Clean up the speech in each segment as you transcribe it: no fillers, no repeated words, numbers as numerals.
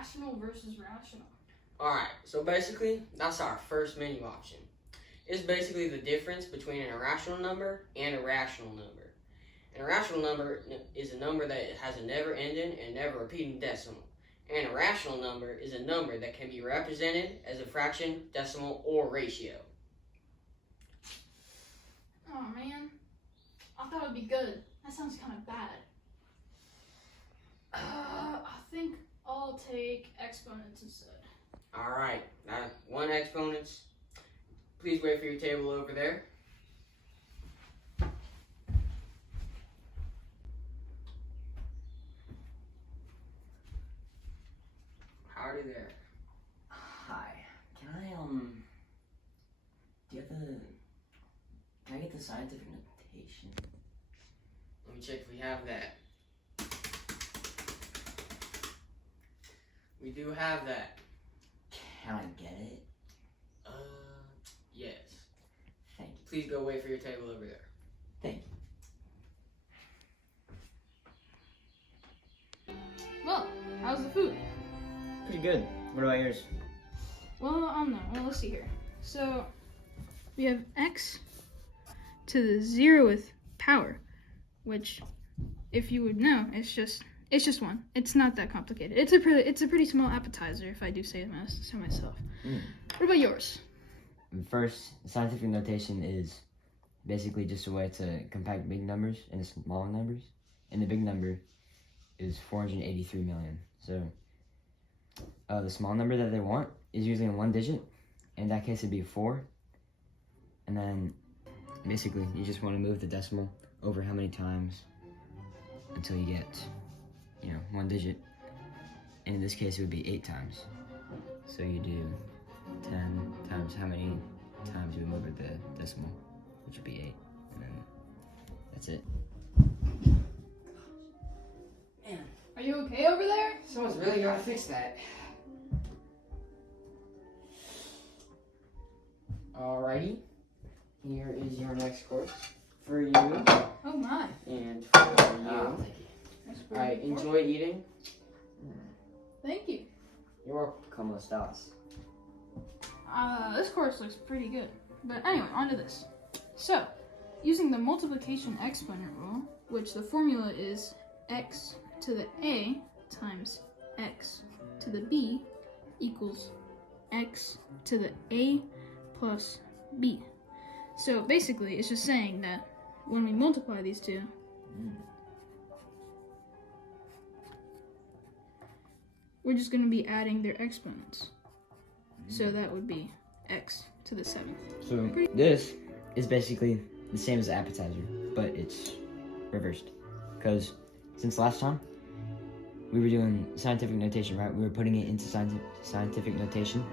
irrational versus rational? Alright, so basically, that's our first menu option. It's basically the difference between an irrational number and a rational number. An irrational number is a number that has a never-ending and never-repeating decimal. And a rational number is a number that can be represented as a fraction, decimal, or ratio. Oh man, I thought it'd be good. That sounds kind of bad. I think I'll take exponents instead. Alright, now 1 exponents. Please wait for your table over there. Howdy there. Hi. Can I do you have can I get the scientific notation? Let me check if we have that. We do have that. Can I get it? Yes. Thank you. Please go wait for your table over there. Thank you. Well, how's the food? Pretty good. What about yours? Well, I don't know. Well, let's see here. So, we have x to the 0th power, which, if you would know, it's just 1. It's not that complicated. It's a pretty small appetizer, if I do say so myself. What about yours? First, scientific notation is basically just a way to compact big numbers into smaller numbers. And the big number is 483 million. So, the small number that they want is usually in 1 digit. In that case, it'd be 4. And then, basically, you just want to move the decimal over how many times until you get, 1 digit. And in this case, it would be 8 times. So you do 10 times how many times you move the decimal, which would be 8. And then that's it. Man, Are you okay over there? someone's really gotta fix that. Alrighty, here is your next course for you Oh my. and for you. Thank you. That's pretty Alright, good. enjoy eating. Thank you. You're welcome. Como estas? This course looks pretty good. But anyway, on to this. So, using the multiplication exponent rule, which the formula is x to the a times x to the b equals x to the a plus b. So basically, it's just saying that when we multiply these two, we're just going to be adding their exponents. So that would be x to the 7th. So this is basically the same as the appetizer, but it's reversed. Because since last time, we were doing scientific notation, right? We were putting it into scientific notation.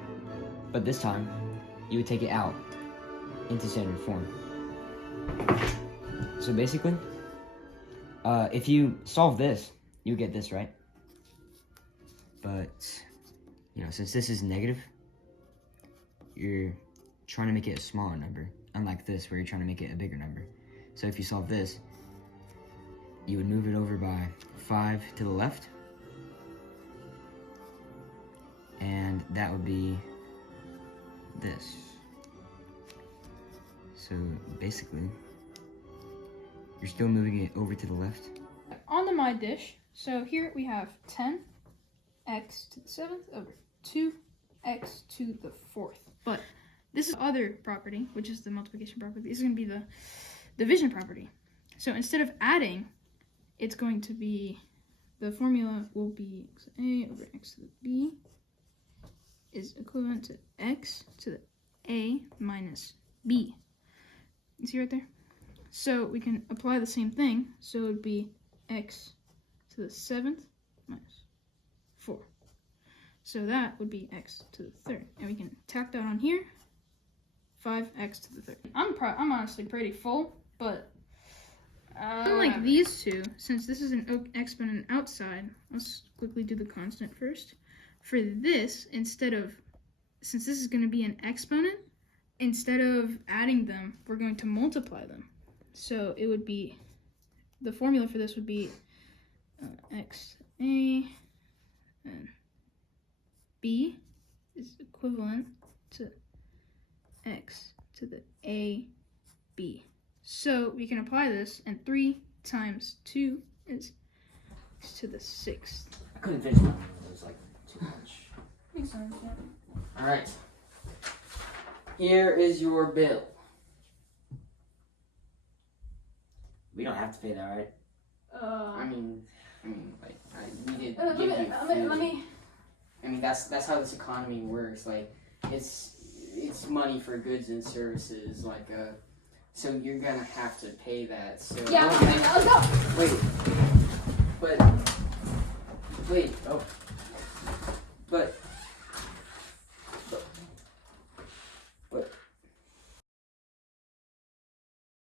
But this time, you would take it out into standard form. So basically, if you solve this, you get this, right? But, since this is negative, you're trying to make it a smaller number, unlike this where you're trying to make it a bigger number. So if you solve this, you would move it over by 5 to the left, and that would be this. So basically, you're still moving it over to the left. On to my dish. So here we have 10x to the 7th over 2x to the 4th. But this is the other property, which is the multiplication property. This is going to be the division property. So instead of adding, it's going to be, the formula will be a over x to the b is equivalent to x to the a minus b. You see right there? So we can apply the same thing. So it would be x to the 7th minus 4. So that would be x to the 3rd. And we can tack that on here. 5x to the 3rd. I'm honestly pretty full, but unlike these two, since this is an exponent outside, let's quickly do the constant first. For this, since this is going to be an exponent, instead of adding them, we're going to multiply them. So it would be, the formula for this would be x to a and B is equivalent to x to the AB. So we can apply this, and 3 times 2 is x to the 6th. I couldn't finish that one. It was like too much. Makes sense, yeah. Alright. Here is your bill. We don't have to pay that, right? I mean, like, we did let give me- you let me- food. let me- I mean, that's how this economy works. Like, it's money for goods and services. Like, so you're gonna have to pay that. So Yeah, let's go. wait, but wait. Oh.